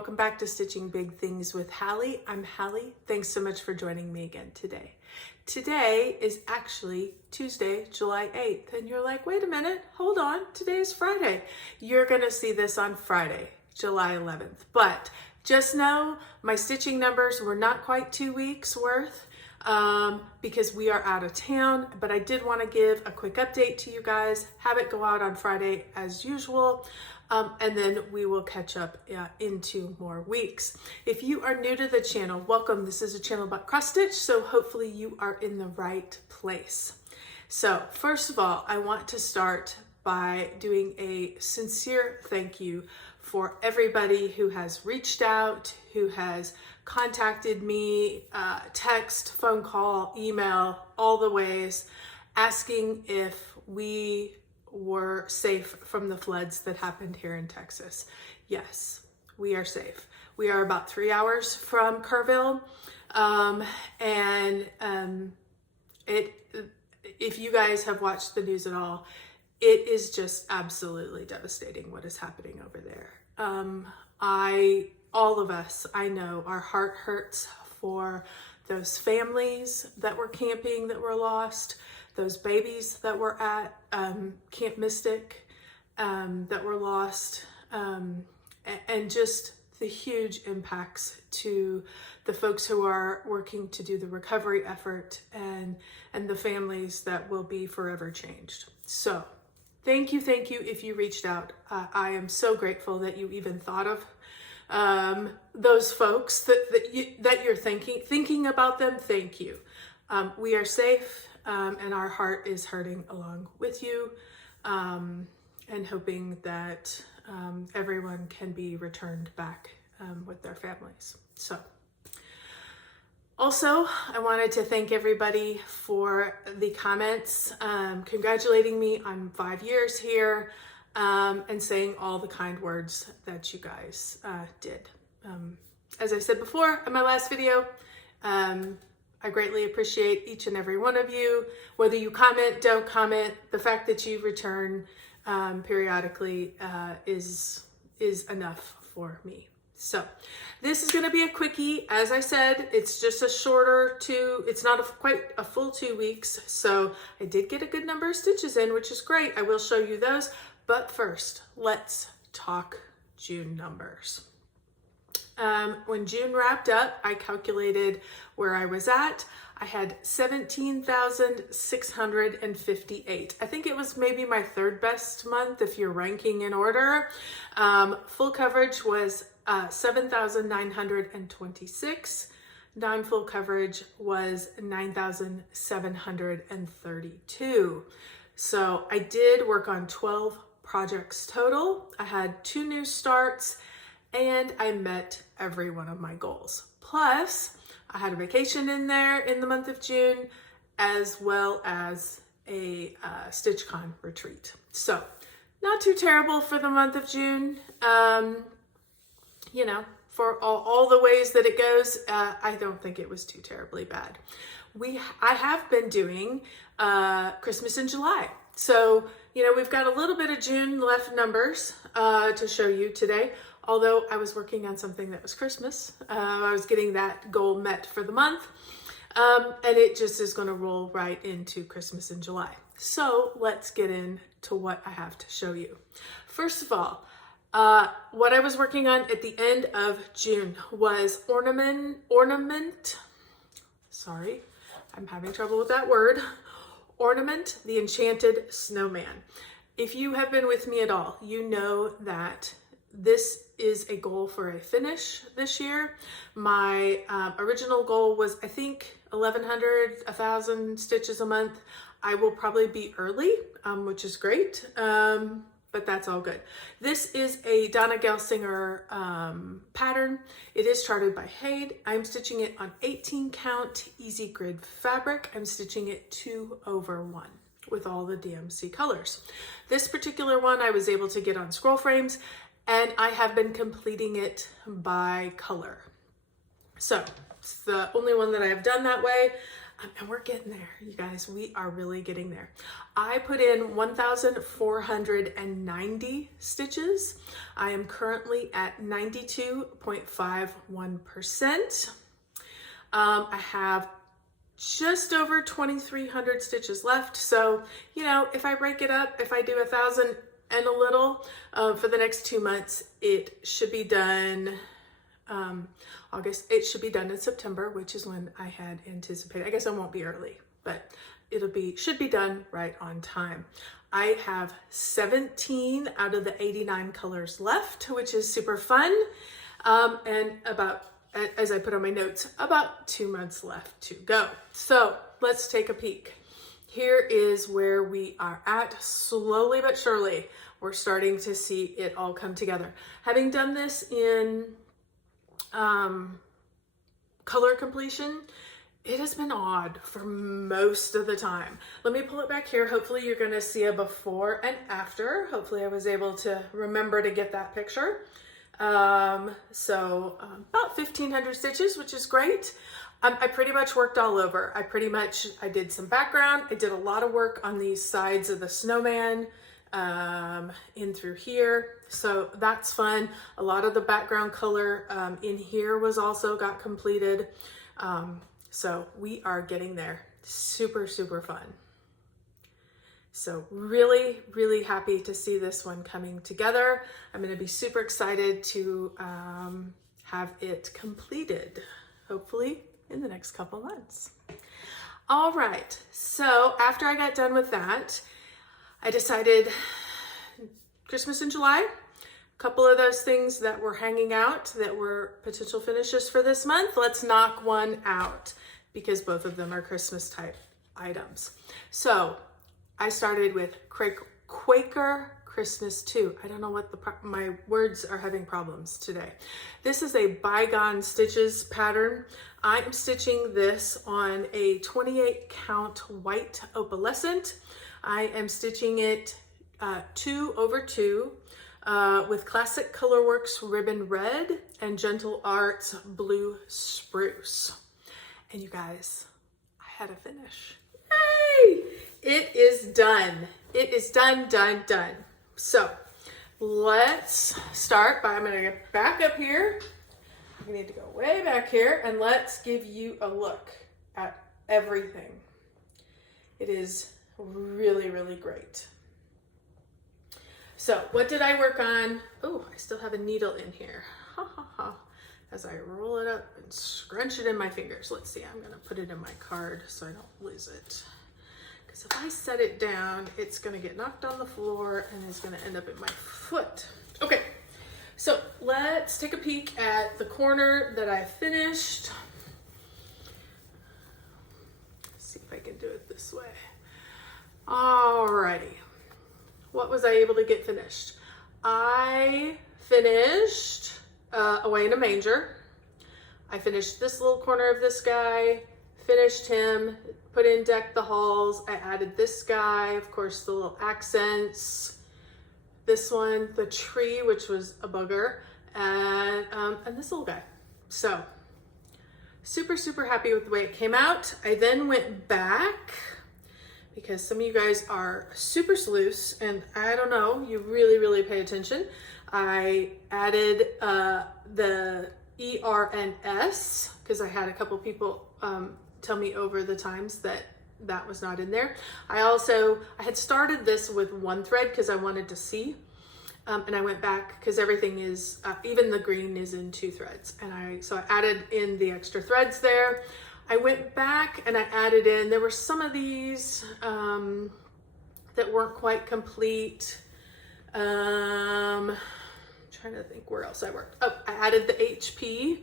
welcome back to Stitching Big Things with Hallie. I'm Hallie. Thanks so much for joining me again today. Today is actually Tuesday, July 8th, and you're like, wait a minute, hold on, today is Friday. You're gonna see this on Friday, July 11th, but just know my stitching numbers were not quite 2 weeks worth because we are out of town, but I did want to give a quick update to you guys, have it go out on Friday as usual. And then we will catch up in 2 more weeks. If you are new to the channel, welcome. This is a channel about cross stitch, so hopefully you are in the right place. So first of all, I want to start by doing a sincere thank you for everybody who has reached out, who has contacted me, text, phone call, email, all the ways, asking if we were safe from the floods that happened here in Texas. Yes, we are safe. We are about 3 hours from Kerrville. If you guys have watched the news at all, it is just absolutely devastating what is happening over there. All of us, I know, our heart hurts for those families that were camping that were lost, those babies that were at Camp Mystic that were lost, and just the huge impacts to the folks who are working to do the recovery effort and the families that will be forever changed. So thank you if you reached out. I am so grateful that you even thought of those folks that you're thinking about them. Thank you. We are safe. And our heart is hurting along with you, and hoping that everyone can be returned back with their families. So, also, I wanted to thank everybody for the comments, congratulating me on 5 years here, and saying all the kind words that you guys did. As I said before in my last video, I greatly appreciate each and every one of you, whether you comment, don't comment. The fact that you return periodically is enough for me. So this is going to be a quickie. As I said, it's just a shorter it's not quite a full 2 weeks. So I did get a good number of stitches in, which is great. I will show you those. But first, let's talk June numbers. When June wrapped up, I calculated where I was at. I had 17,658. I think it was maybe my 3rd best month if you're ranking in order. Full coverage was 7,926. Non-full coverage was 9,732. So I did work on 12 projects total. I had 2 new starts, and I met every one of my goals. Plus, I had a vacation in there in the month of June, as well as a StitchCon retreat. So, not too terrible for the month of June. For all the ways that it goes, I don't think it was too terribly bad. I have been doing Christmas in July. So, we've got a little bit of June left numbers to show you today. Although I was working on something that was Christmas, I was getting that goal met for the month, and it just is going to roll right into Christmas in July. So let's get into what I have to show you. First of all, what I was working on at the end of June was ornament. Sorry, I'm having trouble with that word. Ornament the Enchanted Snowman. If you have been with me at all, you know that this is a goal for a finish this year. My original goal was, I think, 1,100, 1,000 stitches a month. I will probably be early, which is great, but that's all good. This is a Donna Gelsinger pattern. It is charted by Haid. I'm stitching it on 18 count easy grid fabric. I'm stitching it 2/1 with all the DMC colors. This particular one I was able to get on scroll frames, and I have been completing it by color. So it's the only one that I have done that way. And we're getting there, you guys. We are really getting there. I put in 1,490 stitches. I am currently at 92.51%. I have just over 2,300 stitches left. So, you know, if I break it up, if I do 1,000 and a little for the next 2 months, it should be done August. It should be done in September, which is when I had anticipated. I guess I won't be early, but should be done right on time. I have 17 out of the 89 colors left, which is super fun. And about, as I put on my notes, about 2 months left to go. So let's take a peek. Here is where we are at. Slowly but surely, we're starting to see it all come together. Having done this in color completion, it has been odd for most of the time. Let me pull it back here. Hopefully you're going to see a before and after. Hopefully I was able to remember to get that picture. About 1,500 stitches, which is great. I pretty much worked all over. I did some background. I did a lot of work on these sides of the snowman, in through here. So that's fun. A lot of the background color in here was also got completed. So we are getting there. Super, super fun. So really, really happy to see this one coming together. I'm going to be super excited to have it completed, hopefully in the next couple months. All right, so after I got done with that, I decided Christmas in July, a couple of those things that were hanging out that were potential finishes for this month, let's knock one out because both of them are Christmas type items. So I started with Quaker Christmas 2. I don't know what my words are having problems today. This is a bygone stitches pattern. I am stitching this on a 28 count white opalescent. I am stitching it 2 over 2 with Classic Colorworks Ribbon Red and Gentle Arts Blue Spruce. And you guys, I had a finish. Yay! It is done. It is done, done, done. So let's start by, I'm going to get back up here. We need to go way back here and let's give you a look at everything. It is really, really great. So what did I work on? Oh, I still have a needle in here. Ha ha ha. As I roll it up and scrunch it in my fingers. Let's see, I'm gonna put it in my card so I don't lose it. Because if I set it down, it's gonna get knocked on the floor and it's gonna end up in my foot. Okay, so let's take a peek at the corner that I finished. Let's see if I can do it this way. Alrighty, what was I able to get finished? I finished Away in a Manger. I finished this little corner of this guy, finished him, put in Deck the Halls. I added this guy, of course, the little accents. This one, the tree, which was a bugger, and this little guy. So super, super happy with the way it came out. I then went back because some of you guys are super sleuths and I don't know, you really, really pay attention. I added the ER and S because I had a couple people tell me over the times that that was not in there. I had started this with one thread because I wanted to see, and I went back because everything is, even the green is in 2 threads. And so I added in the extra threads there. I went back and I added in, there were some of these that weren't quite complete. Trying to think where else I worked. Oh, I added the HP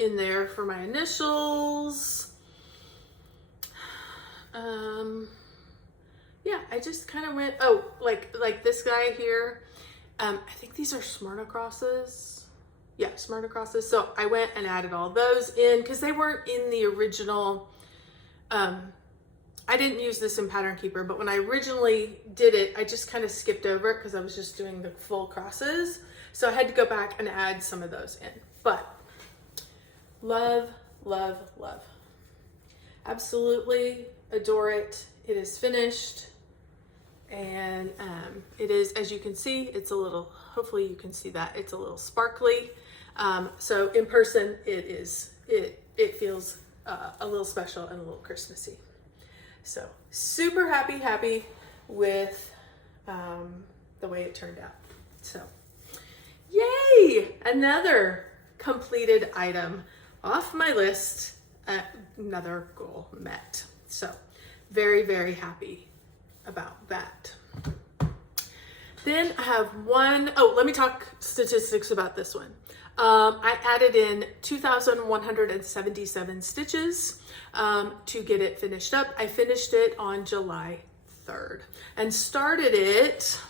in there for my initials. Yeah, I just kind of went, oh, like this guy here. I think these are Smyrna crosses. Yeah, Smyrna crosses. So I went and added all those in because they weren't in the original. I didn't use this in Pattern Keeper, but when I originally did it, I just kind of skipped over it because I was just doing the full crosses. So I had to go back and add some of those in. But love, love, love. Absolutely adore it. It is finished, and it is, as you can see, it's a little, hopefully you can see that, it's a little sparkly. So in person, it feels a little special and a little Christmassy. So super happy with the way it turned out. So yay, another completed item off my list, another goal met. So very happy about that. Then I have let me talk statistics about this one. I added in 2,177 stitches to get it finished up. I finished it on July 3rd and started it,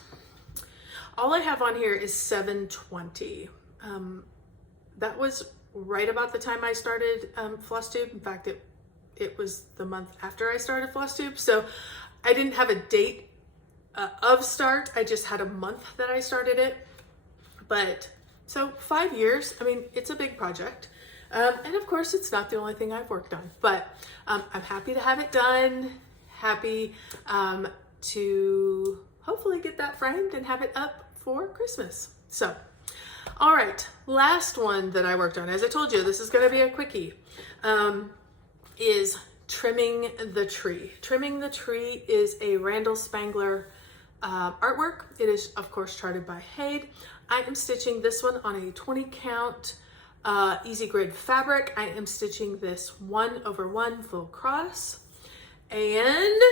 all I have on here is 720. That was right about the time I started Flosstube. In fact, it was the month after I started Flosstube. So I didn't have a date of start. I just had a month that I started it. But so 5 years, I mean, it's a big project. And of course, it's not the only thing I've worked on, but I'm happy to have it done. Happy to hopefully get that framed and have it up for Christmas. So, all right, last one that I worked on, as I told you, this is gonna be a quickie, is trimming the tree. Trimming the tree is a Randall Spangler artwork. It is, of course, charted by Haid. I am stitching this one on a 20 count easy grid fabric. I am stitching this 1/1 full cross, and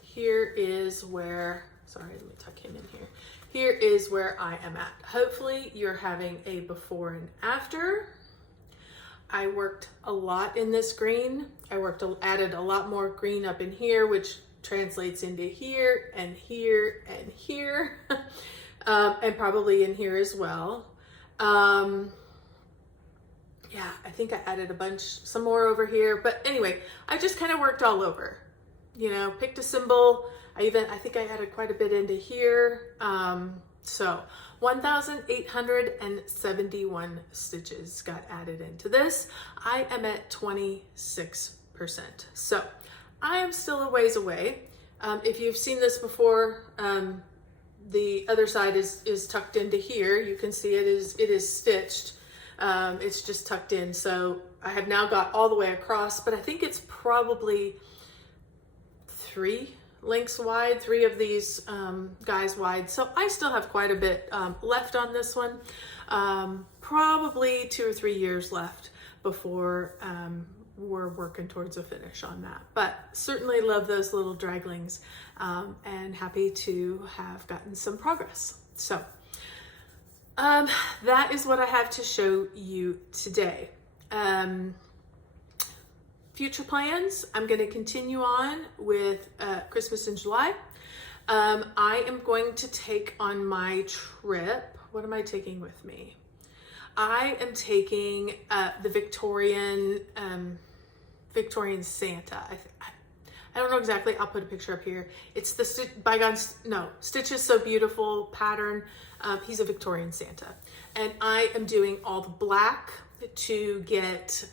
here is where, sorry, let me tuck him in here. Here is where I am at. Hopefully you're having a before and after. I worked a lot in this green. Added a lot more green up in here, which translates into here and here and here, and probably in here as well. Yeah, I think I added some more over here, but anyway, I just kind of worked all over, you know, picked a symbol. I think I added quite a bit into here. So 1,871 stitches got added into this. I am at 26%. So I am still a ways away. If you've seen this before, the other side is tucked into here. You can see it is stitched. It's just tucked in. So I have now got all the way across, but I think it's probably 3 lengths wide, 3 of these guys wide. So I still have quite a bit left on this one. Probably 2 or 3 years left before we're working towards a finish on that. But certainly love those little draglings, and happy to have gotten some progress. So that is what I have to show you today. Future plans, I'm going to continue on with Christmas in July. I am going to take on my trip. What am I taking with me? I am taking the Victorian Santa. I don't know exactly. I'll put a picture up here. It's the Stitches So Beautiful pattern. He's a Victorian Santa. And I am doing all the black to get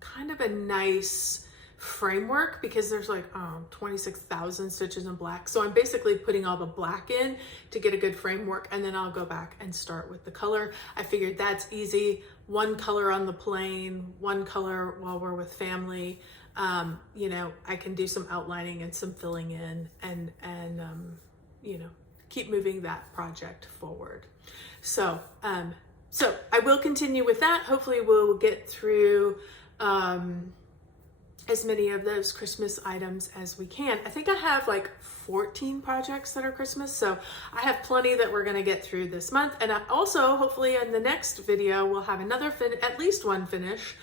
kind of a nice framework, because there's like 26,000 stitches in black. So I'm basically putting all the black in to get a good framework, and then I'll go back and start with the color. I figured that's easy. One color on the plane, one color while we're with family. You know, I can do some outlining and some filling in, and you know, keep moving that project forward. So I will continue with that. Hopefully we'll get through as many of those Christmas items as we can. I think I have like 14 projects that are Christmas, so I have plenty that we're gonna get through this month. And I also, hopefully in the next video, we'll have another at least one finish.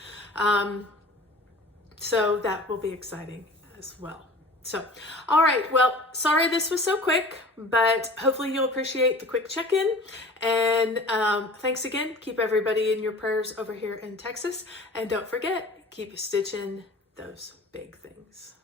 So that will be exciting as well. So, all right, well, sorry this was so quick, but hopefully you'll appreciate the quick check-in. And thanks again. Keep everybody in your prayers over here in Texas. And don't forget, keep stitching those big things.